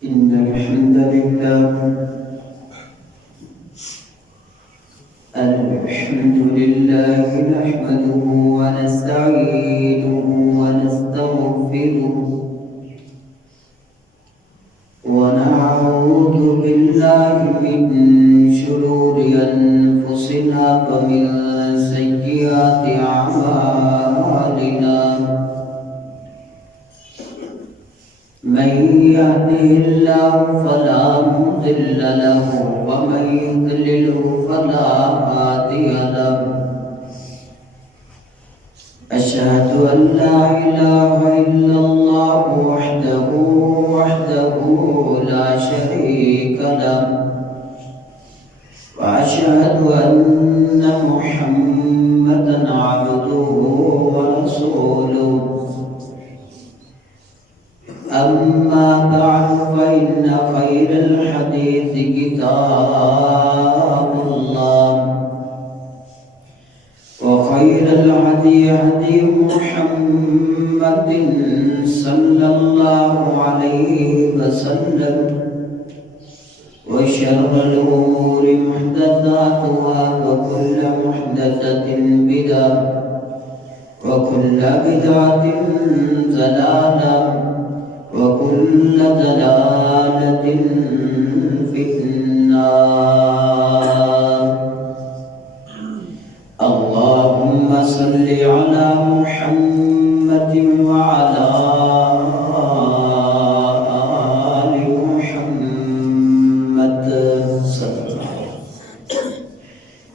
إن الحمد لله نحمده ونستعينه ونستغفره ونعوذ بالله من شرور أنفسنا ومن سيئات أعمالنا من يهده الله فلا مضل له ومن يضلل فلا هادي له أشهد أن لا إله إلا الله وحده لا شريك له وأشهد أن محمدا عبده ورسوله أما بعد فإن خير الحديث كتاب الله وخير الهدي هدي محمد صلى الله عليه وسلم وشر الأمور محدثاتها وكل محدثة بدعة وكل بدعة ضلالة وكل ضلالة في النار. اللهم صل على محمد وعلى آل محمد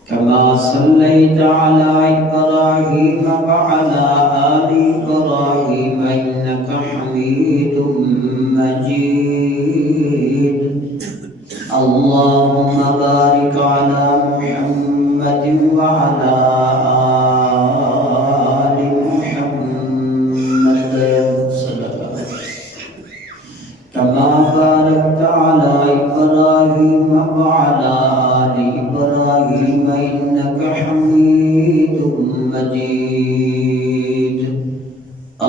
كما صليت على إبراهيم وعلى آل إبراهيم إنك حميد مجيد. اللهم بارك على محمد وعلى آل محمد كما باركت على إبراهيم وعلى آل إبراهيم إنك حميد مجيد.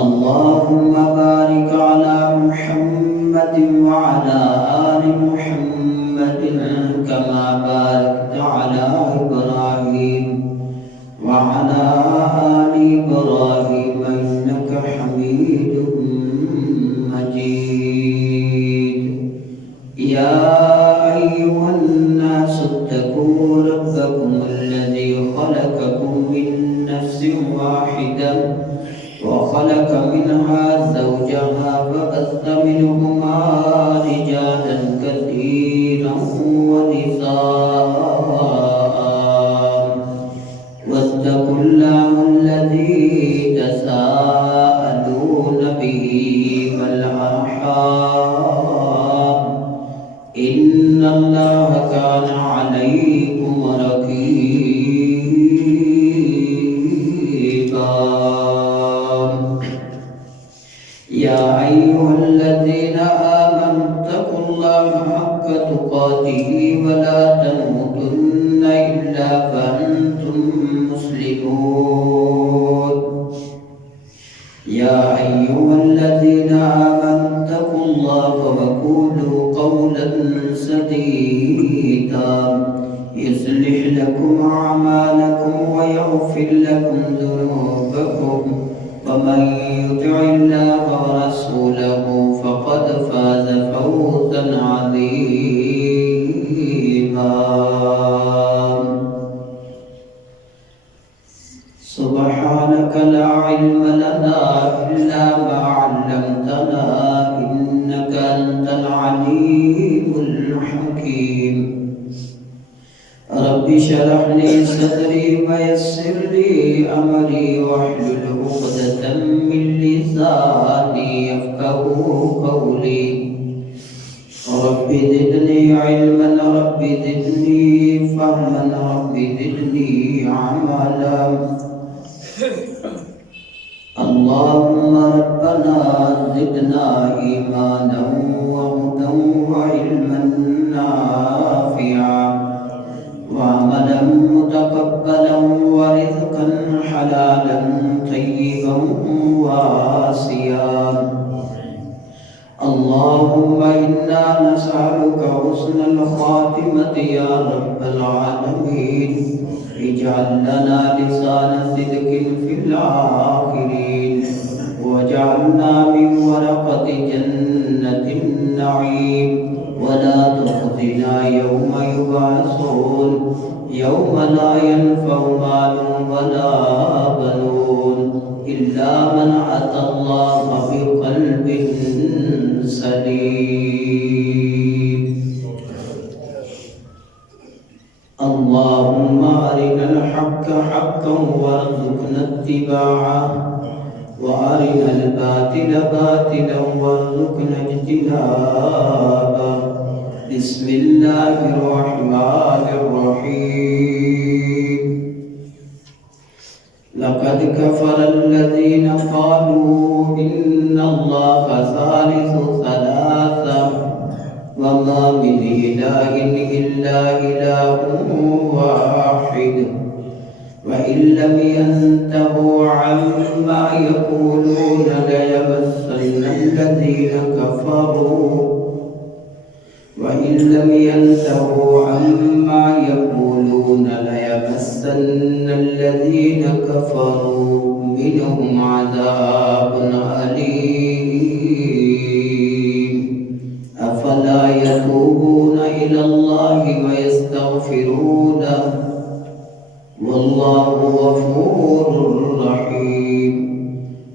اللهم بارك على محمد وعلى آل محمد كما باركت على إبراهيم وعلى آل إبراهيم إنك حميد مجيد. يا أيها الناس اتقوا ربكم الذي خلقكم من نفس واحدة وخلق منها زوجها فبث منهما رجالا كثيرا ونساء واتقوا الله الذي تساءلون به والأرحام إن الله كان عليكم رقيبا. يا أيها الذين آمنوا اتقوا الله حق تقاته ولا تموتن إلا وأنتم مسلمون. يا أيها الذين آمنوا اتقوا الله وقولوا قولا سديدا يصلح لكم أعمالكم ويغفر لكم ذنوبكم ومن يطع الله ورسوله فقد فاز فوزا عظيما. سبحانك لا علم لنا إلا ما علمتنا إنك أنت العليم الحكيم. رب اشرح لي صدري ويسر لي أمري واحلل عقدة من لساني يفقهوا قولي. رب زدني علما رب زدني فهما رب زدني عملا. اللهم ربنا زدنا إيمانا وهدى وعلما نافعا وعملا متقبلا ورزقا حلالا طيبا واسعا. اللهم إنا نسألك حسن الخاتمة يا رب العالمين. اجعل لنا لسان صدق في الآخرين، واجعلنا من ورقة جنة النعيم، ولا تخزنا يوم يبعثون، يوم لا ينفع مال ولا بنون إلا من أتى الله بقلب سليم. اللهم أرنا الحق حقا وارزقنا اتباعه، وأرنا الباطل باطلا وارزقنا اجتنابه. بسم الله الرحمن الرحيم. لقد كفر الذين قالوا إن الله ثالث ثلاثة وما من إله إلا إله واحد وإن لم ينتهوا عما يقولون ليمسن الذين كفروا وإن لم ينتهوا عما يقولون ليمسن الذين كفروا منهم عذاب أليم. أفلا يتوبون إلى الله ويستغفرونه والله غفور رحيم.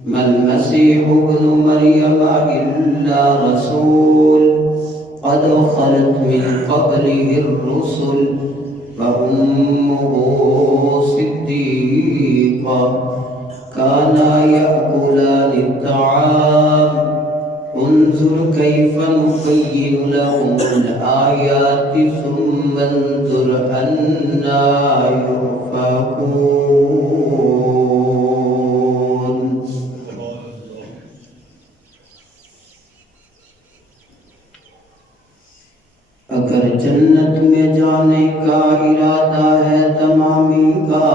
ما المسيح ابن مريم إلا رسول قد خلت من قبله الرسل فأمه صديقة كانا يأكلان الطعام انظر كيف نبين لهم الآيات ثم انظر أنا يؤفكون. اگر جنت میں جانے کا ارادہ ہے تمامی کا،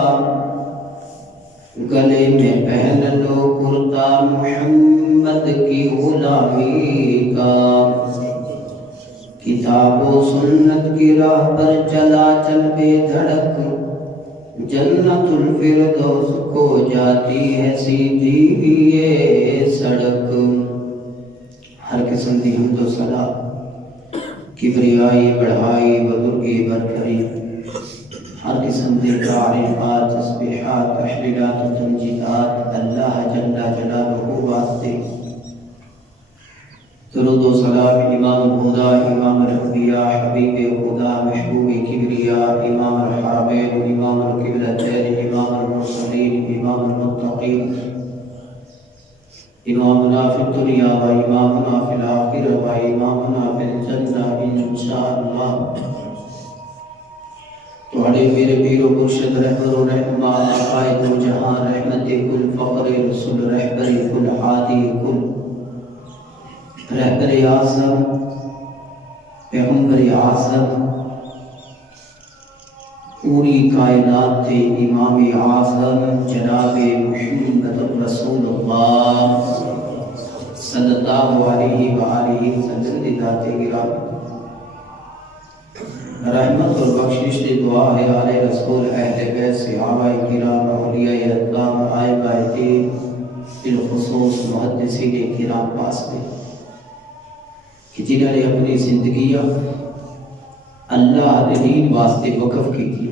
گلے میں پہن لو کرتا محمد کی غلامی کا. کتاب و سنت کی راہ پر چلا چل بے دھڑک، جنت الفردوس کو جاتی ہے سیدھی یہ سڑک. ہر قسم کی حمد و ثنا، کبریائی بڑھائی بزرگی برتری، ہر قسم کے تعریفات تسبیحات تحلیلات و تمجیدات اللہ جل جلالہ واسطے. درود و سلام امام الہدیٰ امام الانبیاء حبیب خدا محبوب کبریاء امام الحرمین امام القبلتین امام المرسلین امام المتقین امامنا فی الدنیا و امامنا فی الآخرہ و امامنا فی الجنہ انشاءاللہ. توڑے میرے پیر و مرشد رہبر و رحمان قائد و جہاں رحمت کل فقر رسول رہبر کل حادی کل رہبر اعظم پیغمبر اعظم پوری کائنات تھے امام اعظم جناب محمد رسول اللہ صلی اللہ علیہ وآلہ وسلم کی ذات گرامی. رحمت اور بخشش کی دعا ہے آل رسول اہل بیت صحابہ کرام اولیاء اکرام ائمہ دین بالخصوص محدثین کرام واسطے کہ جنہوں نے اپنی زندگیاں اللہ کے دین واسطے وقف کی تھی.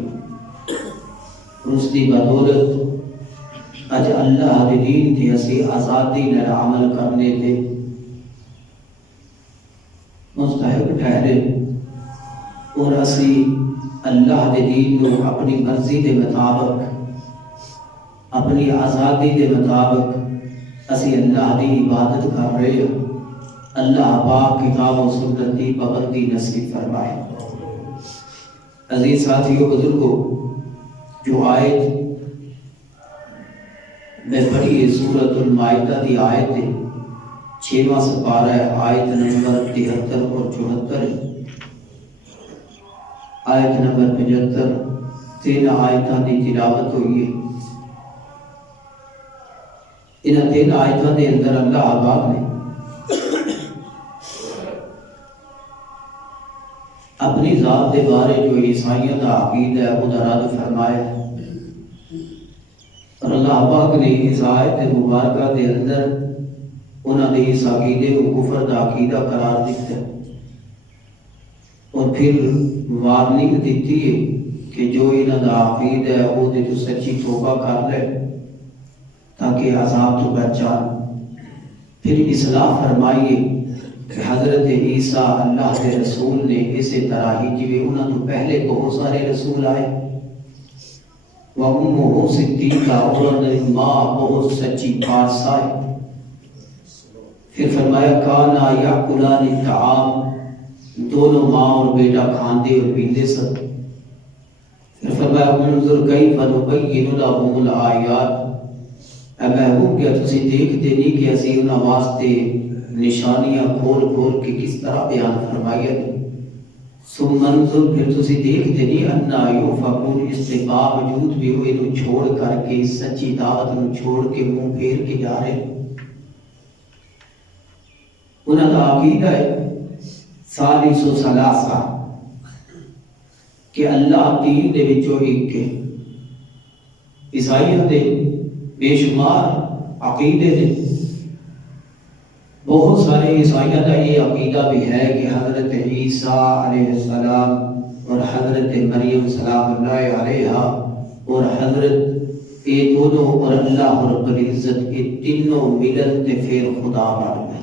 اس کی بدولت اج اللہ کے دین تھی اسی آزادی نال عمل کرنے تھے مستحق ٹھہرے، اور اسی اللہ کے دین کو اپنی مرضی کے مطابق اپنی آزادی کے مطابق اسی اللہ کی عبادت کر رہے ہیں. اللہ پاک کتاب و سنت کی پابندی نصیب فرمائے. عزیز ساتھیوں بزرگوں، جو آیت میں پڑھی ہے سورۃ المائدہ کی آیت ہے، 6واں سپارہ ہے، آیت نمبر 73 اور 74 ہے. آیت نمبر 75 تین آیتاں کی تلاوت ہوئی ہے. ان تین آیتاں کے اندر اللہ پاک نے اپنی ذات کے بارے جو عیسائیوں کا عقیدہ ہے وہ رد فرمایا، اور اللہ پاک نے اس آیت مبارکہ کے اندر انہوں نے اس عقیدے کو کفر کا عقیدہ قرار دیتا ہے، اور پھر وارننگ دیتی ہے کہ جو انہوں کا عقیدہ ہے وہ تو سچی توبہ کر لے تاکہ عذاب تو بچ جائے۔ پھر اصلاح فرمائیے کہ حضرت عیسیٰ اللہ کے رسول نے اسی طرح ہی جی انہوں تو پہلے بہت سارے رسول آئے، وَأُمُّهُ صِدِّیقَہ، اور انہوں ماں بہت سچی پارسا ہے۔ پھر فرمایا کانا یأکلان الطعام، دونوں ماں اور بیٹا کھاندے اور پیندے سب۔ پھر فرمایا انظر کیف نبین لہم الآیات، اے محبوب کیا تسی دیکھتے نہیں کہ اسی انہاں واسطے نشانیاں کھول کھول کے کس طرح بیان فرمائی۔ ثم انظر، پھر تسی دیکھتے نہیں انا یؤفکون، اس کے باوجود بھی وہ انہوں چھوڑ کر کے سچی دعوت انہوں چھوڑ کے منہ پھیر کے جا رہے۔ انہوں کا عقیدہ ہے ثالث و ثلاثہ کہ اللہ تین دے وچوں ایک ہے۔ عیسائیت دے بے شمار عقیدے دے بہت سارے عیسائیت کا یہ عقیدہ بھی ہے کہ حضرت عیسیٰ علیہ السلام اور حضرت مریم سلام اللہ علیہا اور حضرت یہ دونوں اور اللہ رب العزت یہ تینوں ملن تے پھر خدا بن گئے،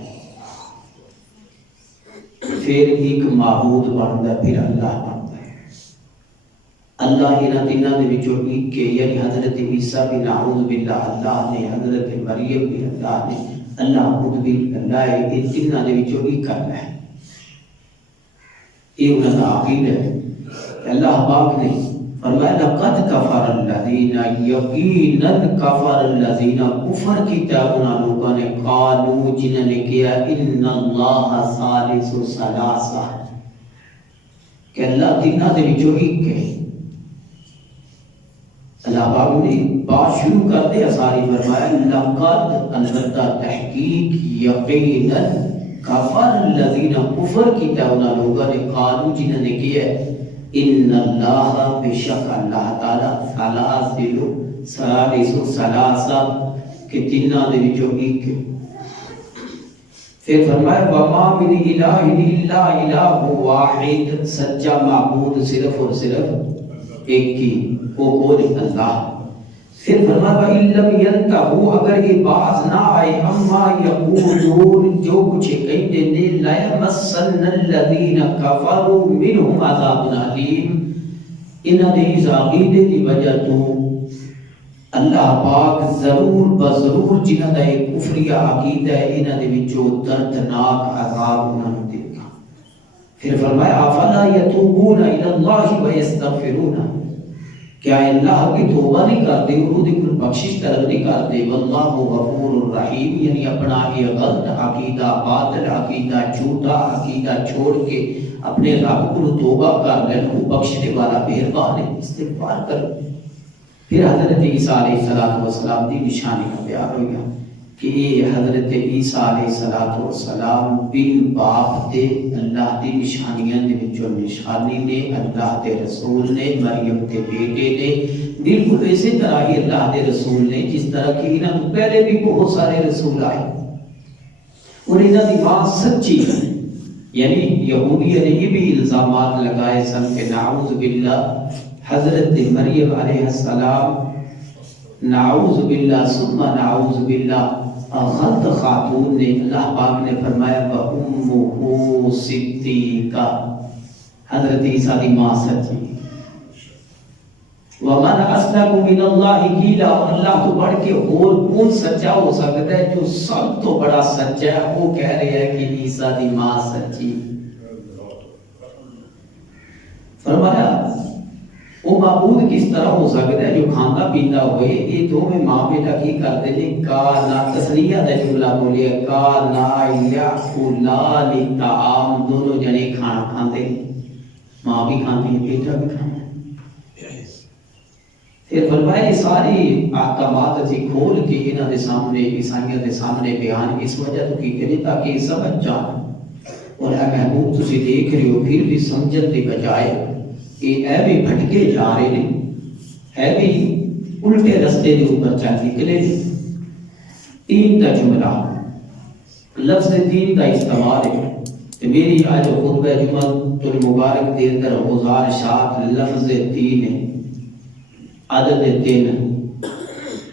پھر ایک معبود بن گیا، پھر اللہ بن گئے۔ اللہ انہاں تینوں دے وچوں ایک کے، یعنی حضرت عیسیٰ بھی نعوذ باللہ اللہ نے، حضرت مریم بھی اللہ نے، اللہ خود بھی اللہ ہے، یہ تینوں دے وچوں ایک کرنا ہے۔ یہ انہاں کا عقیدہ ہے۔ اللہ پاک نے فرمایا لقد کفر الذین، یقیناً کفر الذین، کفر کیا انہاں لوگوں نے، قالوا جنہوں نے کیا ان اللہ ثالث ثلاثہ، کہ اللہ تینوں دے وچوں ایک ہے۔ اللہ پاک نے بات شروع کرتے ساری فرمایا لقد، البتہ تحقیق یقیناً، کفر الذین، کفر کیا انہاں لوگوں نے، قالوا جنہوں نے کیا ان اللہ، بے شک اللہ تعالی، ثالث ثلاثہ، کہ تینوں دے وچوں ایک ہے۔ پھر فرمایا وما من الہ الا الہ واحد، سچا معبود صرف اور صرف ایک ہی، وہ کون؟ اللہ۔ پھر فرمایا وَإِن لَّمْ يَنْتَهُوا، اگر یہ باز نہ آئے، اما یقولون، جو کچھ کہتے ہیں، لَيَمَسَّنَّ الَّذِينَ كَفَرُوا مِنْهُمْ عَذَابٌ أَلِيمٌ، انہاں دے عقیدے کی وجہ تو اللہ پاک ضرور بضرور جنہاں دا ایک کفریہ عقیدہ ہے انہاں دے وچوں دردناک عذاب انہاں دے گا۔ پھر فرمایا افلا یتوبون الی اللہ ویستغفرون، کیا اللہ کی توبہ نہیں کرتے اور وہ کوئی بخشش طلب نہیں کرتے؟ واللہ غفور الرحیم، یعنی اپنا یہ غلط عقیدہ، باطل عقیدہ، جھوٹا عقیدہ چھوڑ کے اپنے رب کو توبہ کر لیں، وہ بخشنے والا مہربان ہے، استغفار کرو۔ پھر حضرت عیسیٰ علیہ السلام کی نشانی کا بیان ہو گیا کہ یہ حضرت عیسیٰ علیہ السلام بن باپ دے اللہ دی نشانیاں دے وچوں نشانی نے، اللہ دے رسول نے، مریم دے بیٹے نے، بالکل اسی طرح ہی اللہ دے رسول نے، جس طرح کہ انہاں تو پہلے بھی بہت سارے رسول آئے اور انہاں دی بات سچی ہے۔ یعنی یہودیہ نے یہ بھی الزامات لگائے سن کہ نعوذ باللہ حضرت مریم علیہ السلام نعوذ باللہ ثم نعوذ باللہ غلط خاتون نے، اللہ پاک نے فرمایا وَأُمُّهُ صِدِّیقَہ، حضرت عیسیٰ دی ماں سچی۔ وَمَنْ أَصْدَقُ مِنَ اللَّهِ قِیلًا، اللہ تو بڑھ کے اور کون سچا ہو سکتا ہے؟ جو سب تو بڑا سچا ہے وہ کہہ رہے ہیں کہ عیسیٰ دی ماں سچی۔ فرمایا وہ معبود کس طرح ہو سکتا ہے جو کھانا پیتا ہوئے؟ یہ دو میں ماں بیٹا کی کرتے ہیں، کانا تسلیہ دا جملہ بولیا، کانا یاکلان الطعام، دونوں جنے کھانا کھاتے، ماں بھی کھاتی ہے بیٹا بھی کھاتا ہے۔ پھر فرمایا یہ ساری احکامات اسی کھول کے انہاں دے سامنے، عیسائیوں دے سامنے بیان اس وجہ تو کی کرے تاکہ سمجھ جان اور اے محبوب تسی دیکھ رہے ہو پھر بھی سمجھن دی بجائے اے بھی بھٹکے جا رہے ہیں، اے بھی الٹے رستے کے اوپر چل نکلے۔ تین کا جملہ لفظ دین کا استعمال ہے، میری آج خطبہ جمعۃ المبارک کے اندر گزارشات لفظ دین ہے، عدد تین۔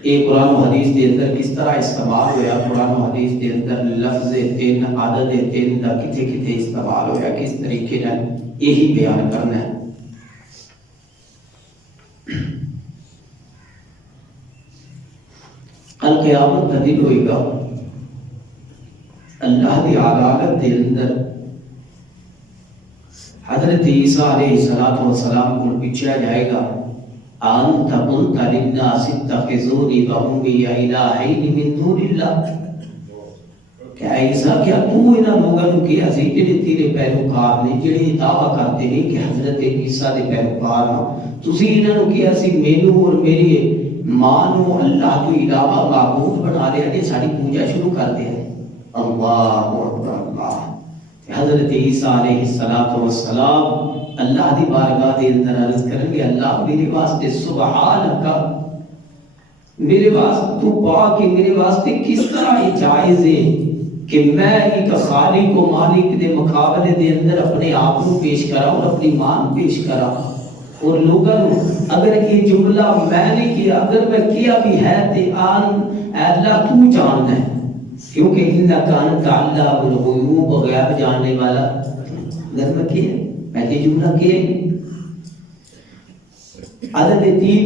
ایک قرآن و حدیث کے اندر کس طرح استعمال ہوا، قرآن و حدیث کے اندر لفظ تین عدد تین کا کتنے کتنے استعمال ہوا، کس طریقے سے یہی بیان کرنا ہے۔ کل قیامت کا دن ہوئے گا، اللہ کی عدالت کے اندر حضرت عیسیٰ علیہ السلام کو پوچھا جائے گا، انت قلت للناس اتخذونی وامي الہین من دون اللہ، کہ عیسیٰ کیا تو انہاں لوگوں نے کیا سی جڑے تیرے پیروکار نے، جڑے دعویٰ کرتے ہیں کہ حضرت عیسیٰ دے پیروکار ہیں، تسی انہاں نے کیا سی مینوں اور میری ماں نو اللہ تو علاوہ معبود بنا لیا کہ ساری پوجا شروع کر دیا۔ اللہ اکبر اللہ۔ حضرت عیسیٰ علیہ السلام اللہ دی بارگاہ دے اندر عرض کریں گے، اللہ میرے واسطے سبحانک، میرے واسطے تو پاک ہے، میرے واسطے کس طرح یہ جائز ہے کہ میں ایک خالق و مالک دے مقابلے دے اندر اپنے آپ کو پیش کرا اور اپنی مان پیش کرا، اور لوگوں اگر یہ جملہ میں نے کیا، اگر میں کیا بھی ہے تے آن اے اللہ تو جاننا ہے، کیونکہ انک انت علام الغیوب، غیب جاننے والا۔ اگر میں کیا میں یہ جملہ کیا عدد تین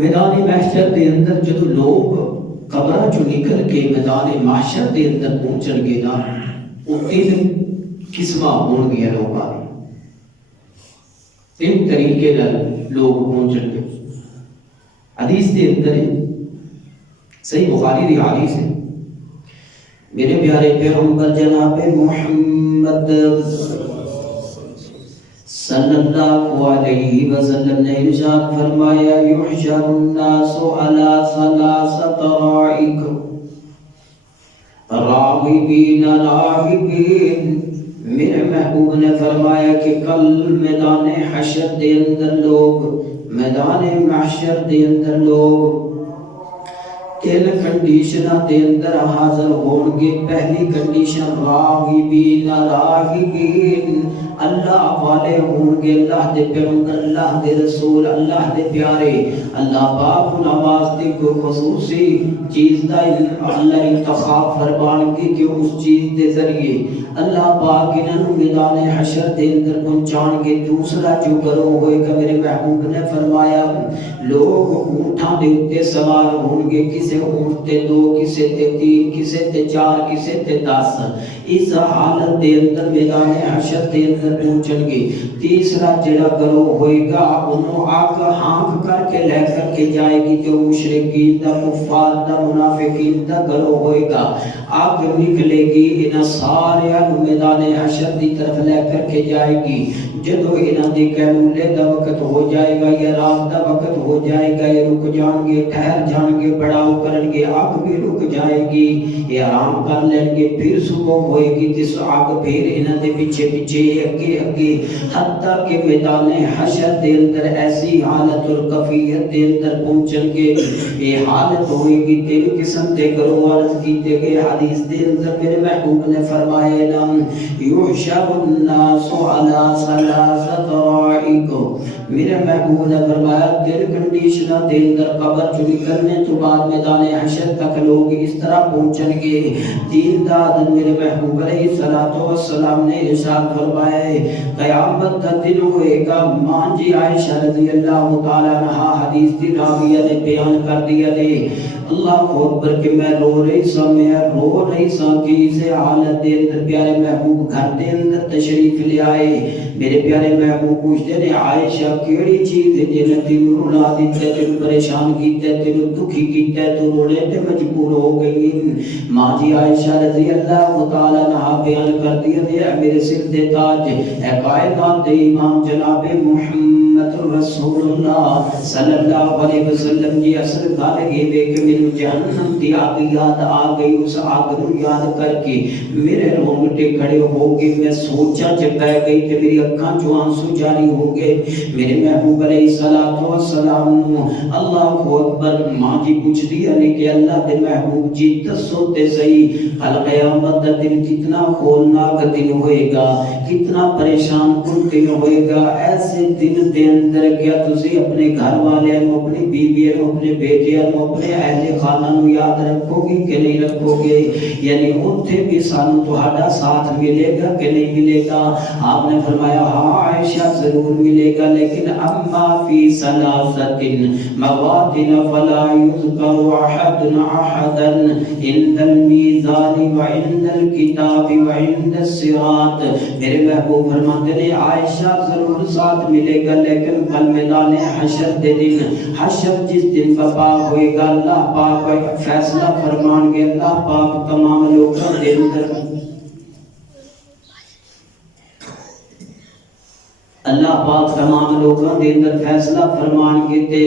میدان محشر دے اندر جدو لوگ قبرہ چو نکل کے میدان محشر دے اندر پہنچن گے نا، وہ تین قسمہ ہون گیا لوگاں نے، تین طریقے لوگ پہنچن گے۔ حدیث دے اندر صحیح بخاری دی حدیث ہے، میرے پیارے پیغمبر جناب محمد صلی اللہ علیہ وسلم نے ارشاد فرمایا، یحشر الناس علی ثلاثۃ طرائق، راغبین راہبین۔ میرے محبوب نے فرمایا کہ کل میدان حشر دے اندر لوگ، میدان محشر دے اندر لوگ تین کنڈیشنہ دے اندر حاضر ہون گے۔ پہلی کنڈیشن راغبین راہبین، اللہ والے ہوں گے، اللہ دے پیغمبر، اللہ دے رسول، اللہ دے پیارے، اللہ پاک نواز دے کوئی خصوصی چیز دا اللہ انتخاب فرمان گے کہ اس چیز دے ذریعے اللہ پاک انہوں میدان حشر دے اندر پہنچان گے۔ دوسرا جو گروہ ہوئے گا، میرے محبوب نے فرمایا لوگ اونٹاں دے اتے سوار ہوں گے، کسے اونٹ تے دو، کسے تے تین، کسے تے چار، کسے تے 10۔ اس حالت دے اندر میدان حشر دے اندر پہنچن گے۔ تیسرا جڑا گروہ ہوئے گا انہوں آگ ہانک کر کے لے کر کے جائے گی، جو مشرکین دا، کفار دا، منافقین دا گروہ ہوئے گا، آگ نکلے گی، انہاں سارے میدان حشر دی طرف لے کر کے جائے گی۔ جدو انہاں دی قیلولے دا وقت ہو جائے گا یا رات دا وقت ہو جائے گا، یہ رک جان گے، ٹھہر جان گے، بڑاؤ کرن گے، آگ بھی رک جائے گی، یہ آرام کر لیں گے، پھر صبح ہوئے گی، جس آگ پھر انہاں دے پیچھے پیچھے اگے اگے، حتیٰ کہ میدان حشر دے اندر ایسی حالت اور کفیت دے اندر پہنچن گے۔ یہ حالت ہوئے گی، تین قسم دے گروہ عرض کیتے گئے حدیث دے اندر میرے محبوب نے فرمائے نام یحشر الناس علی ثلاثۃ طرائق۔ میرے محبوب نے فرمایا تین کنڈیشنہ دے اندر قبر چلی کرنے تو بعد میدان حشر تک لوگ اس طرح پہنچن گے۔ تین دادن میرے محبوب علیہ السلام نے ارشاد فرمایا قیامت کا دن ہوئے گا۔ ماں جی عائشہ رضی اللہ تعالیٰ عنہا حدیث دی راویہ نے بیان کر دیا دے، اللہ اکبر کہ میں رو رہی سا، میں رو رہی سا کہ اسے حالت دے اندر پیارے محبوب گھر دے اندر تشریف لے آئے۔ میرے پیارے محبوب پوچھتے نے عائشہ کیڑی چیز ہے جنہیں تینوں رلا دیتے، تینوں پریشان کیتے، تینوں دکھی کیتے، تو رونے تے مجبور ہو گئی۔ ماں جی عائشہ رضی اللہ تعالیٰ عنہا بیان کر دیا دے میرے سر دے تاج اے کائنات دے امام جناب محمد رسول اللہ صلی اللہ علیہ وسلم کی اصل گل یہ کہ مینوں جہنم دی آگ یاد آ گئی، اس آگ نو یاد کر کے میرے رونگٹے کھڑے ہو گئے، میں سوچا چ پہ گئی تے میری اکھاں چوں آنسو جاری ہو گئے۔ میرے محبوب علیہ الصلوۃ والسلام نو اللہ اکبر ماں جی پوچھ دیا نے کہ اللہ دے محبوب جی دسو تے صحیح کل قیامت دا دن کتنا ہولناک دن ہوئے گا، کتنا پریشان کن دن ہوئے گا۔ ایسے دن دے اندر کیا تسی اپنے گھر والے نو، اپنی بیوی نو، اپنے بیٹے نو، اپنے اہل خانہ نو یاد رکھو گے کہ نہیں رکھو گے؟ یعنی اوتھے بھی سانو تہاڈا ساتھ ملے گا کہ نہیں ملے گا؟ آپ نے فرمایا ہاں عائشہ ضرور ملے گا، لیکن اما فی ثلاثۃ مواطن فلا یذکر احد احدا عند المیزان وعند الکتاب وعند الصراط۔ میرے محبوب فرماتے ہیں عائشہ ضرور ساتھ ملے گا، لیکن کل میدان حشر دے دن، حشر جس دن برپا ہوئے گا، اللہ پاک فیصلہ فرمان گے، اللہ پاک تمام لوگوں دے اندر، اللہ پاک تمام لوگوں دے اندر فیصلہ فرمان گے تے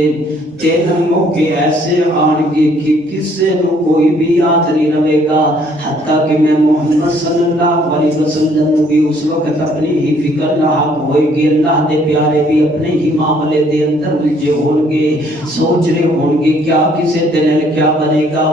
تین موقع ایسے آن گے کہ کسے نو کوئی بھی یاد نہیں رہے گا، حتیٰ کہ میں محمد صلی اللہ علیہ وسلم بھی اس وقت اپنی ہی فکر لاحق ہوئے گی، اللہ دے پیارے بھی اپنے ہی معاملے دے اندر الجھے ہون گے، سوچ رہے ہون گے کیا کسے دن کیا بنے گا۔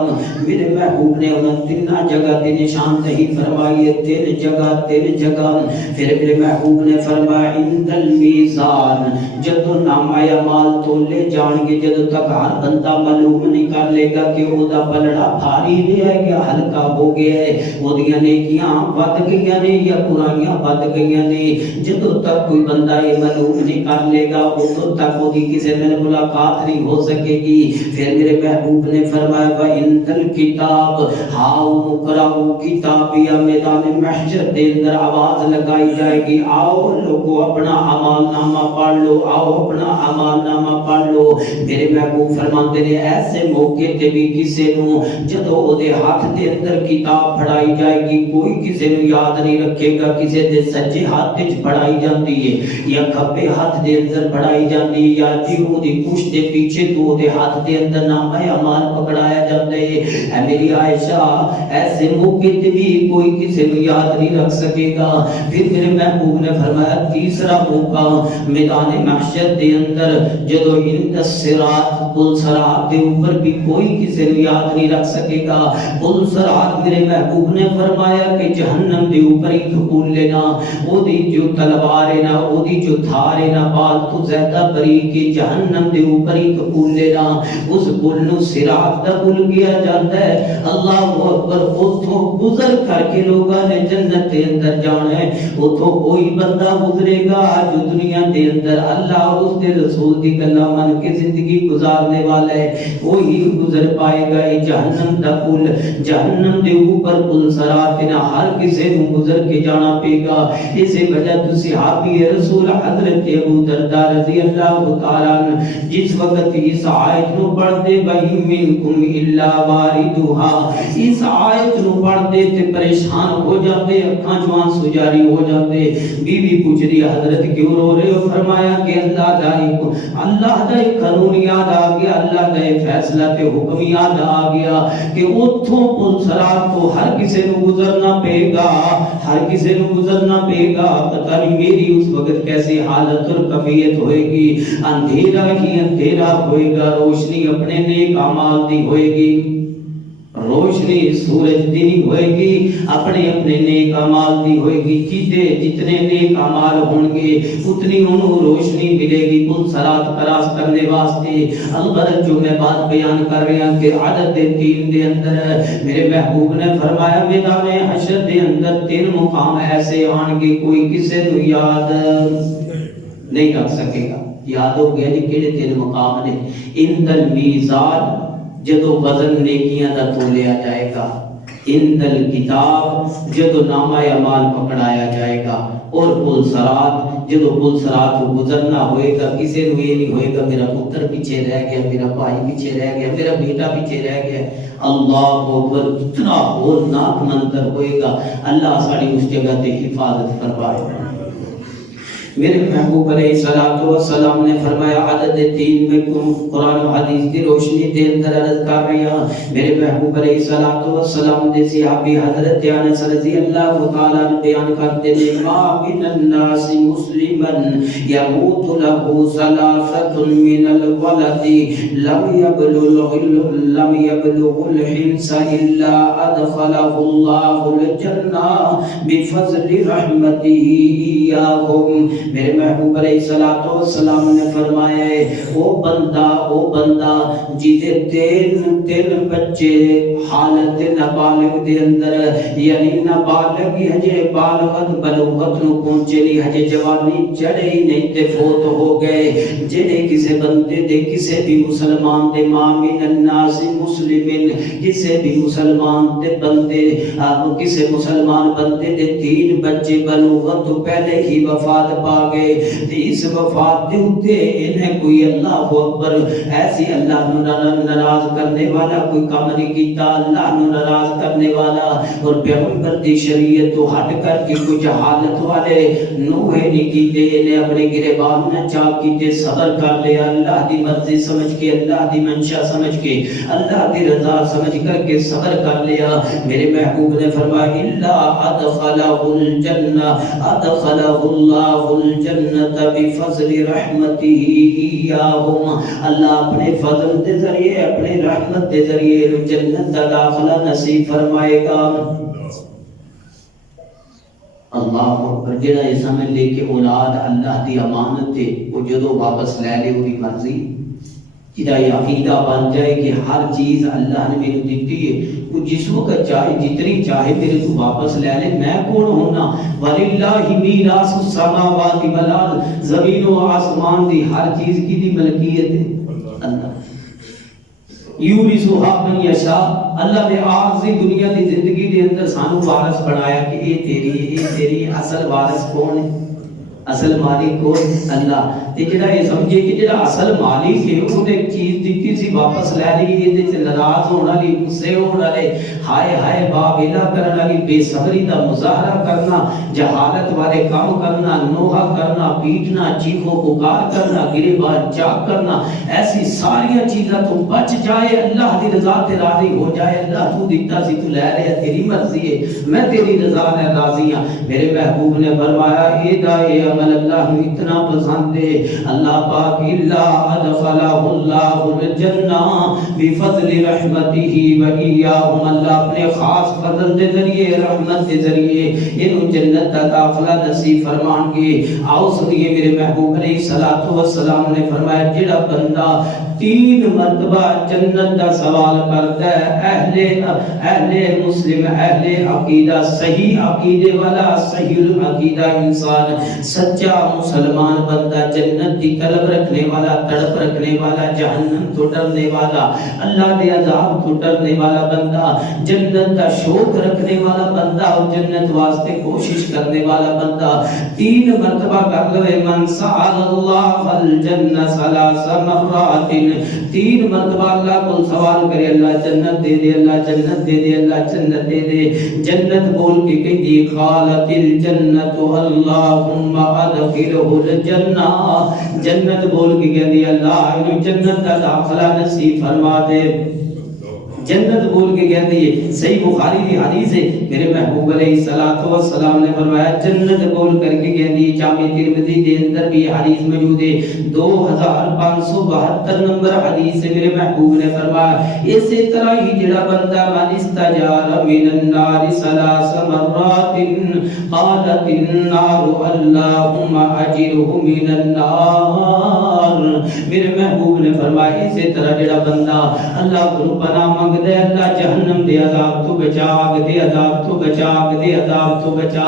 میرے محبوب نے انہیں تین جگہ دے نشان دہی فرمائی، تین جگہ پھر میرے محبوب نے فرمایا عند المیزان، جدو نامہ اعمال تولے جان گے، جدو تک ہر بندہ معلوم نہیں کر لے گا کہ وہ دا پلڑا بھاری رہ گیا، ہلکا ہو گیا ہے، وہ دیاں نیکیاں بد گئیاں نے یا برائیاں بد گئیاں نے، جدو تک کوئی بندہ یہ معلوم نہیں کر لے گا ادو تک وہ کسی دن ملاقات نہیں ہو سکے گی۔ پھر میرے محبوب نے فرمایا وَإِنَّ الْكِتَابِ ہاؤ مقرأوا کتابیہ، میدان محشر دے اندر آواز لگائی جائے گی، آؤ لوگو اپنا اعمال نامہ پڑھ لو، آؤ اپنا اعمال نامہ پڑھ لو۔ میرے محبوب فرماتے ہیں ایسے موقع تے بھی کسے نو جدو او دے ہاتھ دے اندر کتاب پڑھائی جائے گی، کوئی کسے نو یاد نہیں رکھے گا، کسے دے سجے ہاتھ وچ پڑھائی جاندی ہے یا کھبے ہاتھ دے اندر پڑھائی جاندی ہے، یا جیوں دی پشت دے پیچھے تو دے ہاتھ دے اندر نامہ اعمال پکڑایا جاتا ہے۔ اے میری عائشہ ایسے موقع تے بھی کوئی کسے نو یاد نہیں رکھ سکے گا۔ پھر میرے محبوب نے فرمایا تیسرا موقع میدان محشر دے اندر جدو عند الصراط، پل صراط دے اوپر بھی کوئی کسی نے یاد نہیں رکھ سکے گا۔ پل صراط میرے محبوب نے فرمایا کہ جہنم دے اوپر ہی دھکول لینا، او دی جو تلوار ہے نا، او دی جو دھار ہے نا، بال تو زیادہ بریک کے جہنم دے اوپر ہی دھکول لینا، اس پل نو صراط دا پل کیا جاتا ہے۔ اللہ اکبر، اتھوں گزر کر کے لوگاں نے جنت دے اندر جانا ہے، اتھوں کوئی بندہ گزرے گا جو دنیا دے اندر اللہ اور اس دے رسول دی گلاں من کے زندگی گزارنے والا ہے، وہی گزر پائے گا۔ یہ جہنم دا پل، جہنم دے اوپر پل صراط نہ ہر کسی نو گزر کے جانا پے گا۔ اسی وجہ تو صحابی رسول حضرت ابو درداء رضی اللہ تعالی عنہ جس وقت اس آیت نو پڑھتے وہی منکم الا واردها، اس آیت نو پڑھتے تے پریشان ہو جاتے، اکھاں چوں آنسو جاری ہو جاتے۔ بی بی پوچھ رہی حضرت کیوں رو رہے ہو؟ فرمایا کہ اللہ دا ایک قانون یاد آ گیا، اللہ کا ایک فیصلہ تے حکم یاد آ گیا کہ اتھوں پل صراط تو ہر کسی نو گزرنا پے گا، ہر کسی نو گزرنا پے گا۔ پتہ نہیں میری اس وقت کیسی حالت اور کیفیت ہوئے گی، اندھیرا ہی اندھیرا ہوئے گا، روشنی اپنے نیک اعمال دی ہوئے گی، روشنی سورج دی ہوئے گی، اپنے اپنے نیک اعمال دی ہوئے گی، جتنے نیک اعمال ہوں گے اتنی انہوں روشنی ملے گی پل صراط کراس کرنے واسطے۔ الغرض جو میں بات بیان کر رہے ہیں کہ عدد 3 دے اندر میرے محبوب نے فرمایا میدان حشر دے اندر 3 مقام ایسے آن گے کوئی کسی نو یاد نہیں رکھ سکے گا۔ یاد ہو گیا جی کیڑے 3 مقام نے؟ عند المیزان، جدو وزن نیکیاں دا تولیا جائے گا، عند الکتاب، جدو نامہ اعمال پکڑایا جائے گا، اور پل صراط، جدو پل صراط کو گزرنا ہوئے گا، کسی نو یہ نہیں ہوئے گا میرا پتر پیچھے رہ گیا، میرا بھائی پیچھے رہ گیا، میرا بیٹا پیچھے رہ گیا۔ اللہ اکبر، اتنا ہولناک منظر ہوئے گا، اللہ ساری اس جگہ تے حفاظت فرمائے۔ میرے محبوب علیہ الصلوۃ والسلام نے فرمایا عدد 3 میں قرآن و حدیث کی روشنی دے اندر عرض کر رہا میرے محبوب علیہ الصلوۃ والسلام دے صحابی حضرت انس رضی اللہ تعالی عنہ بیان کرتے ہیں ما من الناس مسلمن يموت له ثلاثه من الولد لم يبلغ الحنس الا ادخله الله الجنہ بفضل رحمته اياهم میرے محبوب علیہ الصلوۃ والسلام نے فرمایا او بندہ جیدے تین بچے حالت نابالغ دے اندر یعنی نابالغ ہجے بالغت بلوغت نو پہنچے نہیں ہجے جوانی چڑھے ہی نہیں تے فوت ہو گئے جڑے کسے بندے دے کسے بھی مسلمان دے ما من الناس مسلمین کسے بھی مسلمان دے بندے کسے مسلمان بندے دے 3 بچے بلوغت تو پہلے ہی وفات پا گئے اس وفات دے ہوتے انہیں کوئی اللہ اکبر ایسی اللہ ناراض کرنے والا کوئی کام نہیں کیتا اللہ ناراض کرنے والا اور پیغمبر دی شریعت تو ہٹ کر کے کوئی جہالت والے نوحے نہیں کیتے انہیں اپنے گریبان نہ چاک کیتے صبر کر لیا اللہ دی مرضی سمجھ کے اللہ دی منشا سمجھ کے اللہ دی رضا سمجھ کر کے صبر کر لیا میرے محبوب نے فرمایا الا ادخلہ الجنہ ادخلہ اللہ الجنہ بفضل رحمتہ ایاہم اللہ اپنے فضل کے ذریعے اپنے رحمت کے ذریعے جنت کا داخلہ نصیب فرمائے گا اللہ اکبر جڑا یہ سمجھ لے کہ اولاد اللہ دی امانت ہے وہ جدو واپس لے لے وہی مرضی جدا یہ عقیدہ بن جائے کہ ہر چیز اللہ نے میرے دیتی ہے وہ جس وقت چاہے جتنی چاہے میرے تو واپس لے لے میں کون ہونا وللہ میراث السماوات والارض زمین و آسمان دی ہر چیز کی دی ملکیت ہے اللہ یورثها من یشاء اللہ نے عارضی دنیا دی زندگی دے اندر سانو وارث بنایا کہ یہ تیری اصل وارث کون ہے اصل مالک کون اللہ تے جڑا یہ سمجھے کہ جڑا اصل مالک ہے وہ ایک چیز دتی سی واپس لے لی یہ تے ناراض ہونا لی غصے ہونا لے ہائے ہائے باویلا کرنا لی بے صبری دا مظاہرہ کرنا جہالت والے کام کرنا نوحہ کرنا پیٹنا چیخو پکار کرنا گریبان چاک کرنا ایسی ساری چیزاں تو بچ جائے اللہ دی رضا تے راضی ہو جائے اللہ تو دیتا سی تو لے لے تیری مرضی ہے میں تیری رضا میں راضی ہوں میرے محبوب نے فرمایا اے دائے عمل اللہ اتنا پسند ہے اللہ پاک اللہ ادخلہ اللہ الجنہ بفضل رحمتہ و ایاہم اللہ اپنے خاص فضل دے ذریعے رحمت دے ذریعے انہوں جنت کا داخلہ نصیب فرمان گے آؤ سنیے میرے محبوب علیہ الصلوۃ والسلام نے فرمایا جڑا بندہ 3 مرتبہ جنت کا سوال کرتا ہے اہل مسلم اہل عقیدہ صحیح عقیدے والا صحیح العقیدہ انسان سچا مسلمان بندہ جنت کی طلب رکھنے والا تڑپ رکھنے والا جہنم تو ڈرنے والا اللہ کے عذاب تو ڈرنے والا بندہ جنت کا شوق رکھنے والا بندہ اور جنت واسطے کوشش کرنے والا بندہ 3 مرتبہ کر لے من سأل اللہ الجنہ 3 مرات 3 مرتبہ اللہ کو سوال کرے اللہ جنت دے دے اللہ جنت دے دے اللہ جنت دے دے جنت بول کے کہتی قالت الجنت اللہم ادخلہ الجنہ جنت بول کے کہتی اللہ انہیں جنت کا داخلہ نصیب فرما دے جنت بول کے کہتے ہیں صحیح بخاری کی حدیث ہے میرے محبوب علیہ الصلوۃ والسلام نے فرمایا جنت بول کر کے کہتے ہیں جامع ترمذی کے اندر بھی حدیث موجود ہے 2572 نمبر حدیث سے میرے محبوب نے فرمایا اسی طرح ہی جڑا بندہ من استجار من النار 3 مرات قالت النار اللهم اجره من النار میرے محبوب نے فرمایا اسی طرح جڑا بندہ اللہ کو پناہ دے اللہ جہنم دے عذاب تو بچا آگ دے عذاب تو بچا آگ دے عذاب تو بچا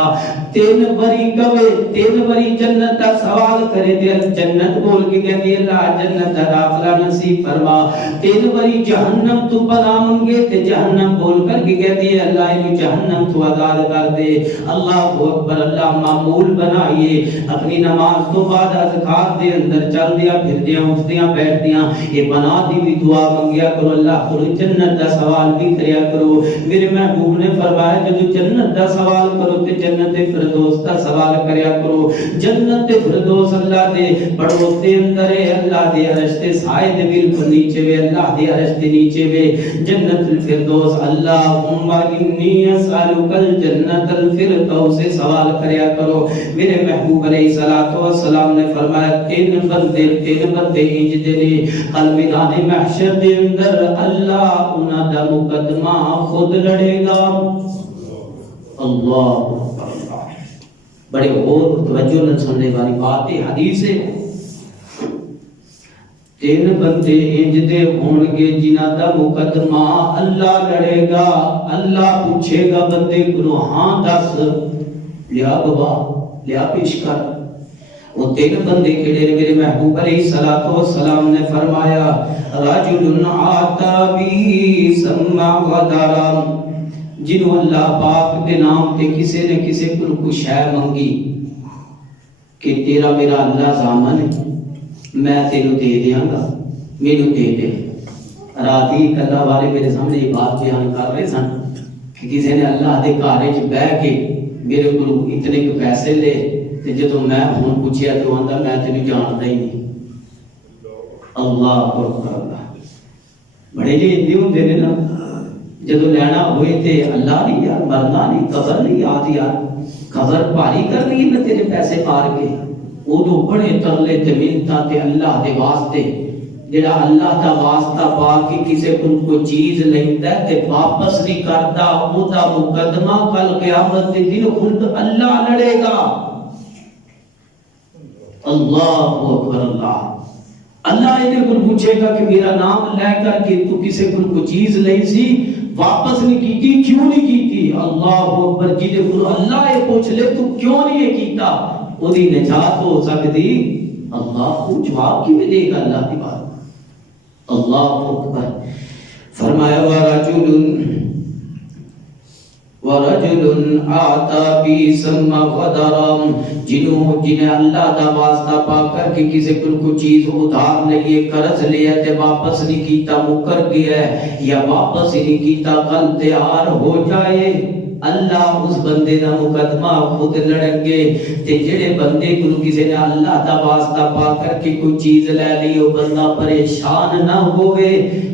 3 بری کبے 3 بری جنت کا سوال کرے دے جنت بول کے کہتی اللہ جنت کا داخلہ نصیب فرما 3 بری جہنم تو پناہ منگے تے جہنم بول کر کے کہتی ہے اللہ انہیں جہنم تو آزاد کر دے اللہ اکبر اللہ معمول بنائیے اپنی نماز تو بعد اذکار دے اندر چل دیا پھر دیا اٹھ دیا بیٹھ دیا یہ بنا دی بھی دعا منگیا کرو اللہ کو جنت جنت دا سوال بھی کریا کرو. میرے محبوب نے فرمایا جب جنت دا سوال کرو تے جنت فردوس دا سوال کریا کرو. جنت فردوس اللہ دے پڑوس دے اندر ہے, اللہ دے عرش دے سائے دے بالکل نیچے وے, اللہ دے عرش دے نیچے وے. جنت الفردوس اللہم انی اسالک الجنت الفردوس سے سوال کریا کرو. میرے محبوب علیہ الصلوۃ والسلام نے فرمایا تین بندے انج دے نے کل میدان محشر دے اندر اللہ انہاں دا مقدمہ خود لڑے گا. اللہ بڑے غور توجہ نال سننے والی بات ہے, حدیث ہے. تین بندے انج دے ہون گے جنہاں دا مقدمہ اللہ لڑے گا. اللہ پوچھے گا بندے کو ہاں دس لیا گواہ لیا پیش کر. وہ تین بندے کیڑے میرے محبوب علیہ الصلوۃ والسلام نے فرمایا رجل آتا بی سمع غدرا, جنہوں اللہ پاک دے نام تے کسے نے کسے کو کوئی شے منگی کہ تیرا میرا اللہ ضامن ہے, میں تینوں دے دیاں گا, مینوں دے دے. راتی اللہ والے میرے سامنے یہ بات بیان کر رہے سن کہ کسی نے اللہ دے گھر وچ بیٹھ کے میرے کو اتنے کو پیسے لے تے جدوں میں ہن پوچھیا تو آندا میں تینوں جاندا ہی نہیں. اللہ اکبر. اللہ بڑے جی ادے ہوندے نے نا, جدوں لینا ہوئے تے اللہ نہیں یار, مرنا نہیں, قبر نہیں یاد یار, قبر بھاری کرنی ہے میں تیرے پیسے مار کے. ادو بڑے ترلے تے منتاں تے اللہ دے واسطے, جڑا اللہ دا واسطہ پا کے کسے کو کوئی چیز لیندا ہے تے واپس نہیں کردا, او دا مقدمہ کل قیامت دے دن خود اللہ لڑے گا. اللہ اکبر. اللہ انہیں کو پوچھے گا کہ میرا نام لے کر کے تو کسے کو چیز لئی سی واپس نہیں کیتی, کیوں نہیں کیتی؟ اللہ اکبر. جدے کو اللہ یہ پوچھ لے تو کیوں نہیں یہ کیتا, اودی نجات ہو سکتی. اللہ کو جواب کی دے گا اللہ کی بات. اللہ اکبر. فرمایا ورجل آتا بی سمع غدرا, جنہیں اللہ دا واسطہ پا کر کے کسی کو چیز ادھار لیے قرض لیا تے واپس نہیں کیتا, مکر گیا ہے یا واپس نہیں کیتا, کل تیار ہو جائے اللہ اس بندے دا مقدمہ خود لڑیں گے. تے جڑے بندے کو کسی نے اللہ دا واسطہ پا کر کے کوئی چیز لے لی وہ بندہ پریشان نہ ہوئے,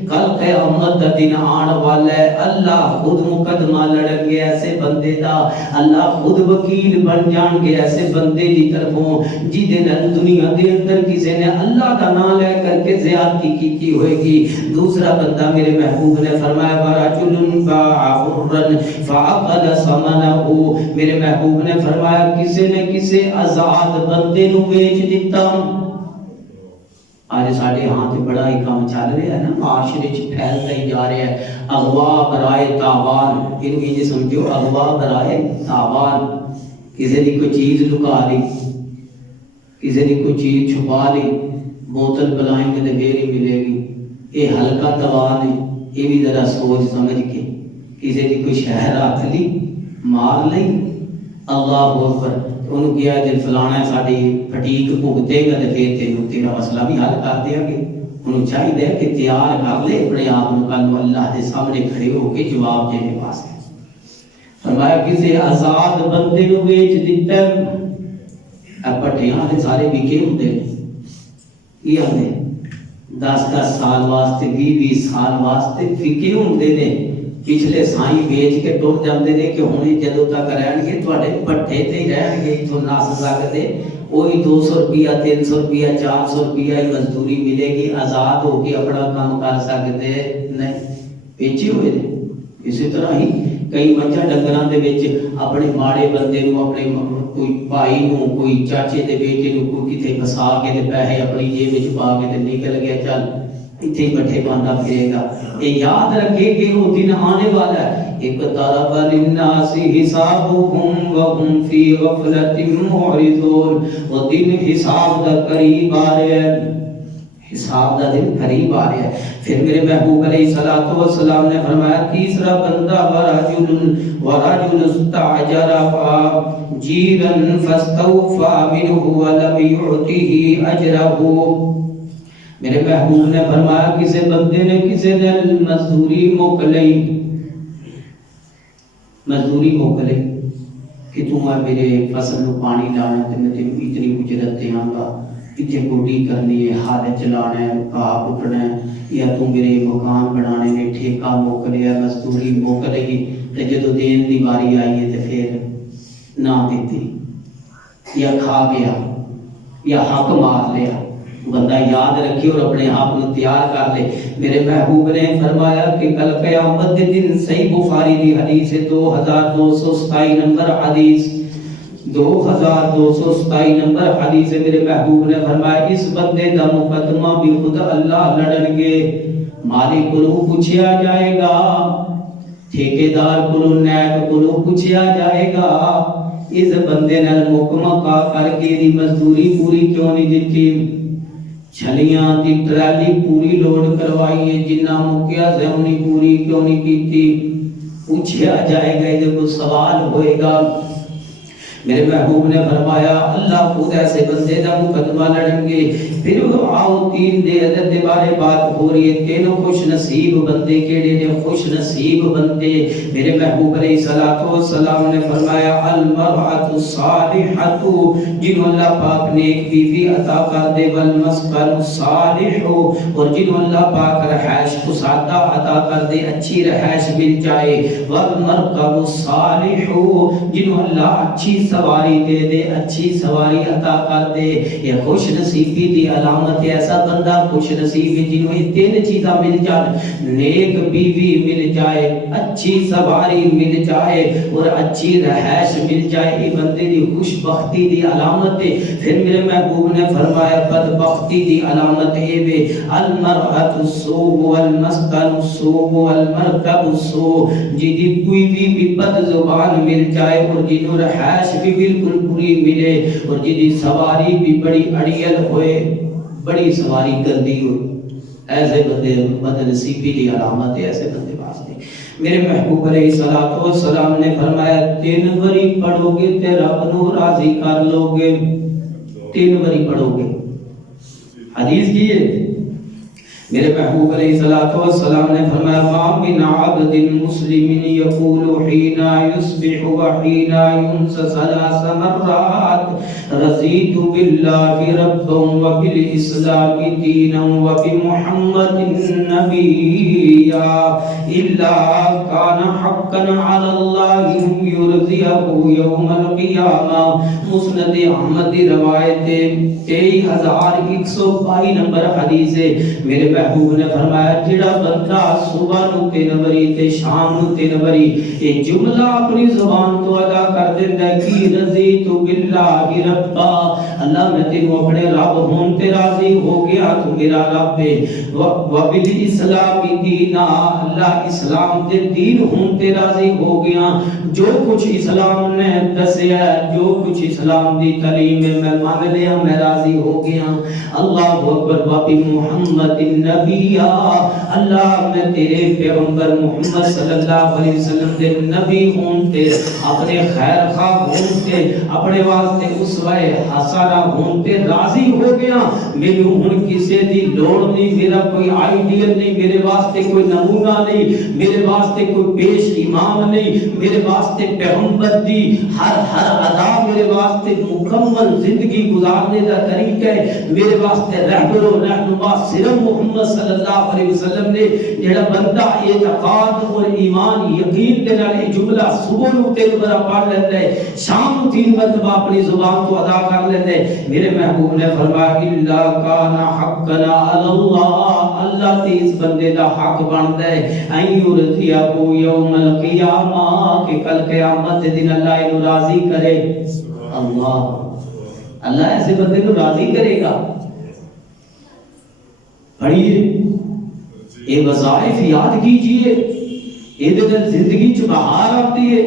کل قیامت دا دن آن والا ہے, اللہ خود مقدمہ لڑیں گے ایسے بندے دا, اللہ خود وکیل بن جان گے ایسے بندے دی طرفوں جدے نال دنیا دے اندر کسی نے اللہ دا نام لے کر کے زیادتی کی ہوئے گی. دوسرا بندہ میرے محبوب نے فرمایا ورجل باع حرا فعقد ثمنه, میرے محبوب نے فرمایا کسی نے کسی آزاد بندے نو بیچ دیتا. آج ساڑھے ہاں تے بڑا ہی کام چل رہا ہے نا, معاشرے چ پھیلتا ہی جا رہا ہے. اغوا برائے تاوان, انہوں یہ سمجھو اغوا برائے تاوان, کسی نے کوئی چیز لکا لی, کسی نے کوئی چیز چھپا لی, بوتل پلائیں گے تو پھر ہی ملے گی. یہ ہلکا تاوان ہے, یہ بھی ذرا سوچ سمجھ کے کسی نے کوئی شہر رکھ لی مار لی. اللہ اکبر. انہوں کیا جب فلانا ساڑی پھٹیک بھگتے گا تو پھر تیرا مسئلہ بھی حل کر دیا گے. انہوں چاہیے کہ تیار کر لے اپنے آپ کو, کل اللہ کے سامنے کھڑے ہو کے جواب دینے واسطے. فرمایا کسی آزاد بندے کو بیچ دیتا ہے. پٹھیاں دے سارے بکے ہوتے یہ آتے 10-10 سال واسطے 20-20 سال واسطے فکے ہوتے نے. پچھلے سائیں بیچ کے ٹر جاندے نے کہ ہن جدوں تک رہن گے تواڈے پٹھے تے ہی رہن گے, اتوں نس سکدے. وہی 200 روپیہ 300 روپیہ 400 روپیہ ہی مزدوری ملے گی, آزاد ہو کے اپنا کام کر سکتے نہیں, بیچے ہوئے نے. اسی طرح ہی کئی مجھا ڈنگراں دے وچ اپنے ماڑے بندے نو, اپنے کوئی بھائی نو, کوئی چاچے دے بیٹے نو کوئی کتے پھسا کے تے پیسے اپنی جیب وچ پا کے تے نکل گیا, چل اتنے بٹھے باندھا پھرے گا. یہ یاد رکھے کہ وہ دن آنے والا ہے. اقترب للناس حسابهم وهم في غفلة معرضون. وہ دن حساب دا قریب آ رہا ہے, حساب دا دن قریب آ رہا ہے. پھر میرے محبوب علیہ الصلوۃ والسلام نے فرمایا تیسرا بندہ ورجل استعجر جیرا فاستوفى منه ولم يعطه اجره. میرے محبوب نے فرمایا کسی بندے نے کسی دن مزدوری موکلی کہ تو میرے فصل کو پانی لانا تے میں اتنی اجرت دیاں گا، اتنے گوڈی کرنی ہے، ہل چلانا ہے، گھاہ پٹنا ہے، یا تو میرے مکان بنانے میں ٹھیکہ موکلیا، مزدوری موکلی تے جدو دین دی باری آئی ہے تے پھر نہ دیتی یا کھا گیا یا حق مار لیا۔ بندہ یاد رکھے اور اپنے آپ کو تیار کر لے۔ میرے محبوب نے فرمایا کہ کل قیامت کے دن، صحیح بخاری دی حدیث ہے 2227 نمبر حدیث، 2227 نمبر حدیث ہے، میرے محبوب نے فرمایا اس بندے دا مقدمہ بھی خود اللہ لڑن گے۔ مالک کو پوچھا جائے گا، ٹھیکیدار کو، نیب کو پوچھا جائے گا اس بندے نے مکمہ کر کے دی مزدوری پوری کیوں نہیں دیتی، چھلیاں دی ٹرالی پوری لوڈ کروائی ہے، جنہ مکیا سے انہیں پوری کیوں نہیں کیتی، پوچھا جائے گا، یہ کوئی سوال ہوئے گا۔ میرے محبوب نے فرمایا اللہ خود ایسے بندے دا مقدمہ لڑیں گے۔ پھر آؤ تین دے عدد دے بارے بات ہو رہی ہے، تینوں خوش نصیب بندے کیڑے نے، خوش نصیب بندے۔ میرے محبوب علیہ الصلوۃ والسلام نے فرمایا المرأۃ الصالحۃ، جنہوں اللہ پاک نے ایک بیوی عطا کر دے، والمسکن الصالح، اور جنہوں اللہ پاک رہائش کو سادہ عطا کر دے، اچھی رہائش مل جائے، والمرکب الصالح، جنہوں اللہ اچھی سواری دے دے، اچھی سواری عطا کر دے۔ یہ خوش نصیبی دی علامت ہے۔ ایسا بندہ خوش نصیب ہے جنہوں یہ تین چیزاں مل جائیں، نیک بیوی مل جائے، اچھی سواری مل جائے اور اچھی رہائش مل جائے، یہ بندے دی خوش بختی دی علامت ہے۔ پھر میرے محبوب نے فرمایا بدبختی دی علامت ہے المرأۃ السوء والمسکن السوء والمرکب السوء، جدی کوئی بھی بد زبان مل جائے اور جنہوں رہائش بھی بالکل پوری ملے اور جدی سواری بھی بڑی اڑیل ہوئے، بڑی سواری گندی ہو، ایسے بندے بد نصیبی کی علامت ہے، ایسے بندے واسطے۔ میرے محبوب علیہ الصلوۃ والسلام نے فرمایا 3 باری پڑھو گے تے رب نو راضی کر لو گے، 3 باری پڑھو گے۔ حدیث کی ہے میرے محبوب علیہ الصلوۃ والسلام نے فرمایا ما من عبد مسلم یقول حين يصبح وحين يمسى 3 مرات رضيت بالله ربا وبالاسلام دينا وبمحمد نبيا الا كان حقا على الله ان يرضيه يوم القيامه۔ مسند احمد کی روایت 23122 نمبر حدیث ہے۔ میرے محبوب نے فرمایا جڑا بندہ صبح نو 3 باری تے شام نو 3 باری یہ جملہ اپنی زبان تو ادا کر دیندا ہے کہ رضیت باللہ ربا، اللہ میں تینوں اپنے رب ہون تے راضی ہو گیا، تو میرا رب ہے، وبالاسلام دینا، اللہ اسلام دے دین ہون تے راضی ہو گیا، جو کچھ اسلام نے دسیا، جو کچھ اسلام دی تعلیم میں مان لیا، میں راضی ہو گیا۔ اللہ اکبر، وبی محمد نبی، اللہ میں تیرے پیغمبر محمد صلی اللہ علیہ وسلم دے نبی ہون تے، اپنے خیر خواہ ہون تے، اپنے واسطے اسوہ حسنہ ہون تے راضی ہو گیا۔ میرے ہن کسی دی لوڑ نہیں، میرا کوئی آئیڈیل نہیں، میرے واسطے کوئی نمونہ نہیں، میرے واسطے کوئی پیش امام نہیں، میرے واسطے پیغمبر دی ہر ادا میرے واسطے مکمل زندگی گزارنے کا طریقہ ہے، میرے واسطے رہبر و رہنما صرف محمد صلی اللہ علیہ وسلم نے۔ جڑا بندہ اعتقاد اور ایمان یقین دے نال یہ جملہ صبح نو 3 بار پڑھ لیتا ہے، شام نو 3 مرتبہ اپنی زبان تو ادا کر لیتا ہے، میرے محبوب نے فرمایا الا کان حقنا علی اللہ، اللہ تے اس بندے دا حق بندا ہے ان یرضیہ یوم القیامہ، کہ کل قیامت دن اللہ انو راضی کرے۔ اللہ ایسے بندے کو راضی کرے گا۔ پڑھیے یہ وظائف یاد کیجئے، یہ زندگی چ بہار آتی ہے،